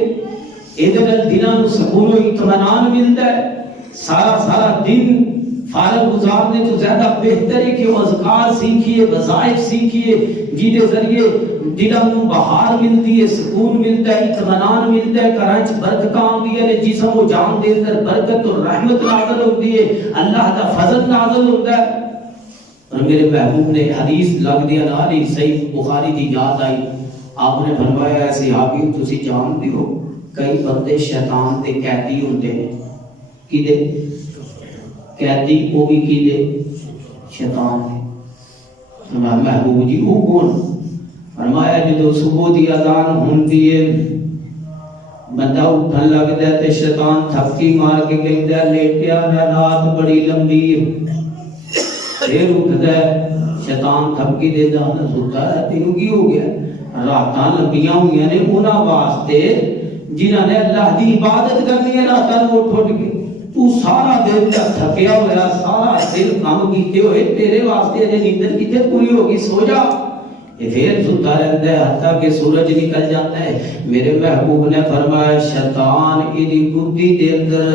یہ دنوں کو سکون و اطمینان ملتا ہے۔ سارا دن فارغ گزارنے تو زیادہ بہتر ہے کہ اذکار سیکھیے، وظائف سیکھیے، جن کے ذریعے دلوں کو بہار ملتی ہے، سکون ملتا ہے، اطمینان ملتا ہے، گھراں وچ برکت آندی ہے، جسم و جان دے اندر برکت اور رحمت نازل ہوتی ہے، اللہ کا فضل نازل ہوتا ہے۔ اور میرے محبوب نے حدیث لگ دیا نہ رہی صحیح بخاری دی یاد آئی. آپ نے فرمایا اے صحابی تسی جانتے ہو کئی بندے شیطان دے قیدی ہوندے نے. کدے قیدی وہ بھی کدے شیطان نے. فرمایا محبوب جی وہ کون؟ فرمایا جدو صبح دی اذان ہوندی ہے بندہ اٹھن لگدا ہے تے شیطان تھپکی مار کے کہندا ہے لیٹیا نہ رات بڑی لمبی ہے. پھر اٹھدا ہے شیطان تھپکی دیندا ہے ستا ہے تینوں کی ہو گیا؟ راتاں لمبیاں ہوئیاں نے انہاں واسطے جنہاں نے اللہ دی عبادت کرنی ہے راتاں اٹھ اٹھ کے. تو سارا دن تھکیا ہوا سارا دن کام کیتے ہوئے تیرے واسطے اجے نیند کتے پوری ہوگی سو جا. یہ پھر ستا رہتا ہے حتیٰ کہ سورج نکل جاتا ہے. میرے محبوب نے فرمایا شیطان ایدی بدھی دے اندر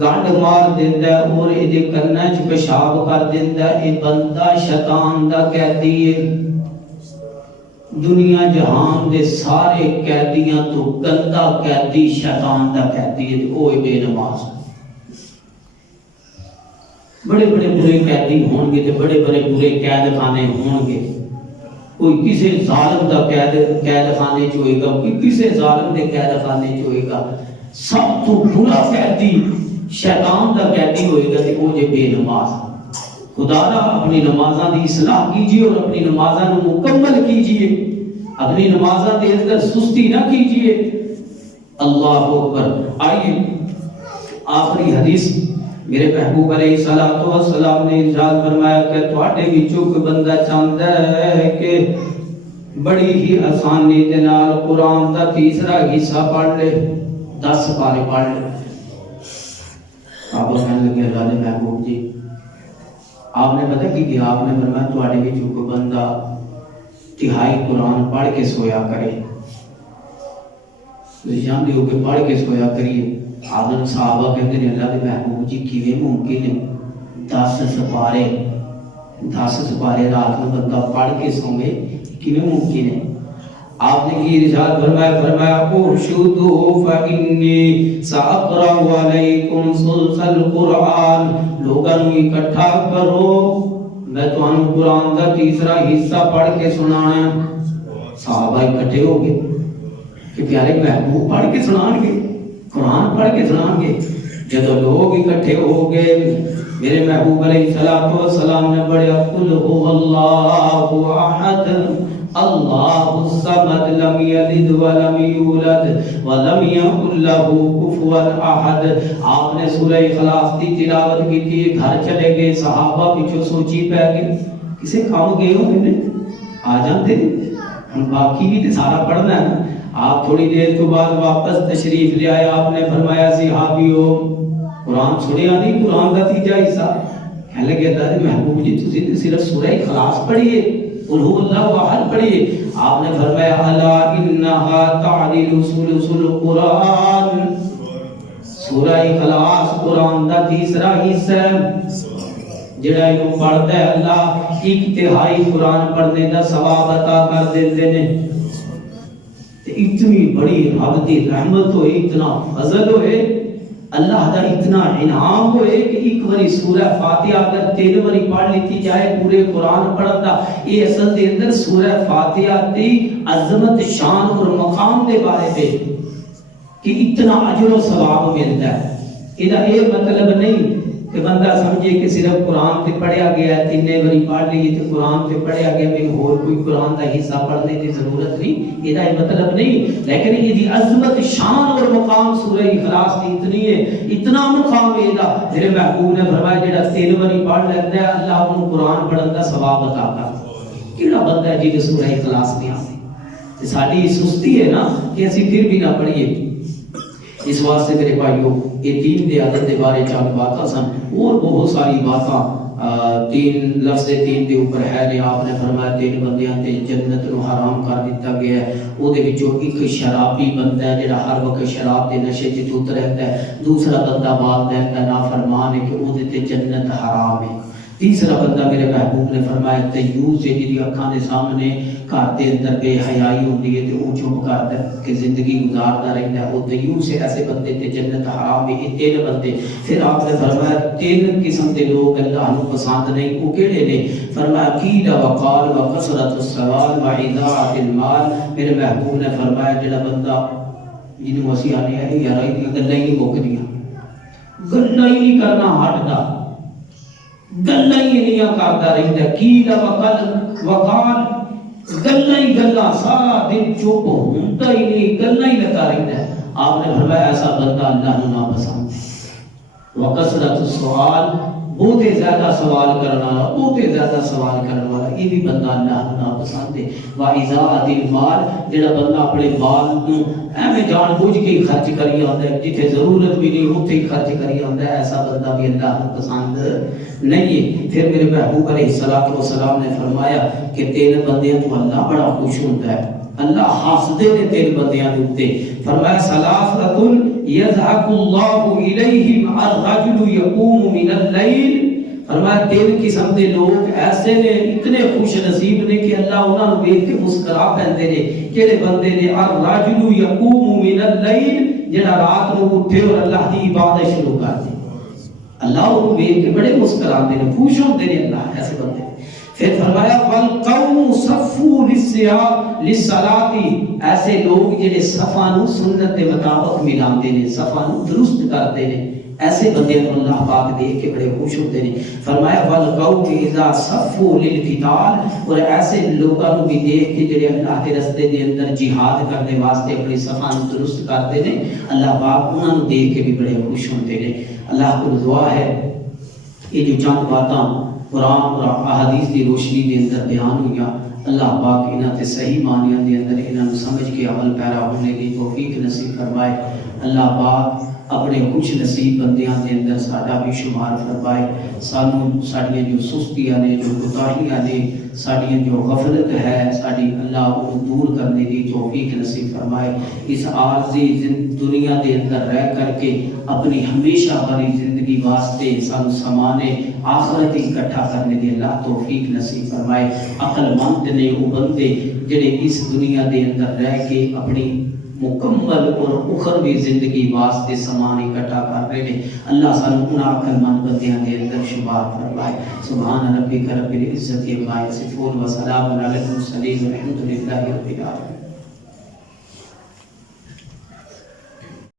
گنڈ مار دیندا ہے اور ایدے کنا چ پیشاب کر دیندا ہے. اے بندہ شیطان دا قیدی ہے. دنیا جہان دے سارے قیدیاں تو گندا قیدی شیطان دا قیدی ہے. او بے نماز بڑے بڑے برے قیدی ہون گے تے بڑے بڑے برے قید خانے ہون گے. کوئی کسی ظالم دا قید خانے چ ہوئے گا کوئی کسی ظالم دے قید خانے چ ہوئے گا. سب تو برا قیدی شیطان دا قیدی ہوئے گا تے او جے بے نماز. خدا را اپنی نمازاں دی اصلاح کیجئے اور اپنی نمازاں نو مکمل کیجئے. اپنی نمازاں دے اندر سستی نہ کیجئے. اللہ اکبر. آئیے آخری حدیث میرے محبوب علیہ الصلوۃ والسلام نے ارشاد فرمایا کہ تواڈے وچوں کوئی بندہ چاہندا ہے کہ بڑی ہی آسانی دے نال قرآن دا تیسرا حصہ پڑھ لے 10 پارے پڑھ لے. آپ کہنے لگے اللہ نے محبوب جی آپ نے پتہ کی کہ آپ نے فرمایا تواڈے وچوں کوئی بندہ تہائی قرآن پڑھ کے سویا کرے. تسی جانتے ہو کہ پڑھ کے سویا کریے. آدم صحابہ کہتے ہیں اللہ کے محبوب جی کیویں ممکن ہے 10 سپارے رات میں بندہ پڑھ کے سوے کیویں ممکن ہے؟ آپ نے کی ارشاد فرمایا ارشدوا فإنی سأقرأ علیکم ثلث القرآن. لوگوں اکٹھا کرو میں تمہیں قرآن کا تیسرا حصہ پڑھ کے سنانا. صحابہ اکٹھے ہو گئے کہ پیارے محبوب پڑھ کے سنان گے قرآن پڑھ کے سنان گے. جب لوگ اکٹھے ہو گئے میرے محبوب علیہ الصلوۃ والسلام نے پڑھا قل هو اللہ احد اللہ الصمد لم یلد ولم یولد ولم یکن له کفوا احد. آپ نے سورہ اخلاص کی تلاوت کی تھی. گھر چلے گئے صحابہ پیچھے سوچی پہ گئے کسے کام گئے ہو آ جاتے ہم باقی بھی تے سارا پڑھنا ہے. آپ تھوڑی دیر کے بعد واپس تشریف لے آئے. آپ نے فرمایا صحابیو قرآن سنیا نہیں قرآن کا تیجا حصہ. کہنے لگے اللہ کے محبوب جی تسی صرف سورہ اخلاص پڑھیے قل هو اللہ احد پڑھیے. آپ نے فرمایا الا انها تعدل ثلث القرآن. سورہ اخلاص قرآن کا تیسرا حصہ ہے جڑا یہ پڑھتا ہے اللہ 1/3 قرآن پڑھنے کا ثواب عطا کر دیتے ہیں. اتنی بڑی رب دی رحمت ہوئے اتنا فضل ہوئے اللہ دا اتنا انعام ہوئے کہ ایک باری سورہ فاتحہ اگر 3 باری پڑھ لیتی جائے پورے قرآن پڑھتا. یہ اصل دے اندر سورہ فاتحہ دی عظمت شان اور مقام دے بارے پہ کہ اتنا اجر و ثواب ملتا ہے. یہ مطلب نہیں کہ بندہ سمجھے کہ صرف قرآن تے پڑھیا گیا ہے 3 باری پڑھ لیے تے قرآن تے پڑھیا گیا میں اور کوئی قرآن دا حصہ پڑھنے کی ضرورت نہیں. یہ مطلب نہیں لیکن یہ دی عظمت شان اور مقام سورہ اخلاص کی اتنی ہے اتنا مقام ہے دا میرے محبوب نے فرمایا جڑا 3 باری پڑھ لیتا ہے اللہ انہوں قرآن پڑھن دا ثواب عطا کرتا. کیڑا بندہ ہے جی سورہ اخلاص نہیں آتی. ساری سستی ہے نا کہ اسی پھر بھی نہ پڑھیے. اس واسطے میرے بھائیو یہ 3 دے عدد دے بارے 4 باتاں سن اور بہت ساری باتاں 3 لفظ 3 دے اوپر ہے نے. آپ نے فرمایا 3 بندیاں تے جنت نو حرام کر دتا گیا ہے. او دے وچوں ایک شرابی بندہ ہے جڑا ہر وقت شراب دے نشے تے دھت رہتا ہے. دوسرا بندہ والدین کا نافرمان ہے کہ او دے تے جنت حرام ہے. تیسرا بندہ میرے محبوب نے فرمایا تیوس ہے جی اکھاں دے سامنے گھر کے اندر بے حیائی ہوتی ہے تو وہ چپ کرتا ہے کہ زندگی گزارتا رہتا ہے، وہ دیوس ہے ایسے بندے تے جنت حرام ہے، یہ تین بندے۔ پھر آپ نے فرمایا تین قسم کے لوگ اللہ کو پسند نہیں، وہ کہڑے نے؟ فرمایا قیل وقال وکثرت السوال واضاعت المال۔ میرے محبوب نے فرمایا جڑا بندہ جنہوں اسی آنے ہیں یار یہ گلاں ہی نہیں مکدیاں، گلاں ہی نہیں کرنا ہٹدا، گلاں ہی نہیں کرتا رہتا، قیل وقال گلاں ہی گلاں، سارا دن چپ ہوندا ہی نہیں، گلاں ہی لگا رہتا ہے۔ آپ نے فرمایا ایسا بندہ اللہ کو ناپسند ہے۔ وکثرت السؤال، بہت زیادہ سوال کرنا والا، بہت زیادہ سوال کرنے والا، یہ بھی بندہ اللہ کو ناپسند ہے۔ واضاعت المال، جڑا بندہ اپنے مال کو ایویں جان بوجھ کے خرچ کری آندا ہے، جتھے ضرورت بھی نہیں اوتھے ہی خرچ کری آندا ہے، ایسا بندہ بھی اللہ کو پسند نہیں ہے۔ پھر میرے محبوب علیہ الصلوۃ والسلام نے فرمایا کہ تین بندیاں تو اللہ بڑا خوش ہوتا ہے، اللہ ہسدے نے تین بندیاں دے اوتے۔ فرمایا ثلاثۃ یضحک اللہ الیہم الرجل یقوم من اللیل۔ فرمایا تین قسم کے لوگ ایسے نے اتنے خوش نصیب نے کہ اللہ انہاں نوں دیکھ کے مسکرا پیندے نے۔ کہڑے بندے نے؟ الرجل یقوم من اللیل، جڑا رات نو اٹھے اور اللہ دی عبادت شروع کر دے، اللہ انہوں دیکھ کے بڑے مسکراندے نے، خوش ہوندے نے اللہ ایسے بندے۔ پھر فرمایا والقوم صفوا للصلاۃ، ایسے لوگ جڑے صفاں نو سنت کے مطابق ملاندے نے، صفاں نو درست کردے نے، ایسے بندے کو اللہ پاک دیکھ کے بڑے خوش ہوتے ہیں۔ فرمایا والقوم اذا صفوا للقتال، اور ایسے لوگوں کو بھی دیکھ کے جڑے اللہ کے راستے دے اندر جہاد کرنے واسطے اپنی صفاں درست کرتے ہیں، اللہ پاک انہاں نوں دیکھ کے بھی بڑے خوش ہوتے ہیں۔ اللہ کو دعا ہے یہ جو چند باتاں قرآن اور احادیث کی روشنی کے اندر بیان ہوئی، اللہ پاک انہاں تے صحیح معنیاں دے اندر انہاں سمجھ کے عمل پیرا ہونے کی توفیق نصیب فرمائے۔ اللہ پاک اپنے خوش نصیب بندیاں دے اندر ساڈا بھی شمار فرمائے۔ سانوں ساڈیاں جو سستیاں نے، جو کوتاہیاں نے، ساڈیاں جو غفلت ہے ساڈی، اللہ کو دور کرنے کی توفیق نصیب فرمائے۔ اس عارضی دنیا دے اندر رہ کر کے اپنی ہمیشہ بھری زندگی واسطے سانوں سامانے آخرت اکٹھا کرنے کی اللہ توفیق نصیب فرمائے۔ عقل مند نے وہ بندے جڑے اس دنیا دے اندر رہ کے اپنی مکمل اور اخروی زندگی واسطے سامان اکٹھا کر رہے ہیں، اللہ سانوں ان عقل مند بندیاں دے اندر شمار فرمائے۔ سبحان ربک رب العزت عما یصفون وسلام علی المرسلین والحمد للہ رب العالمین۔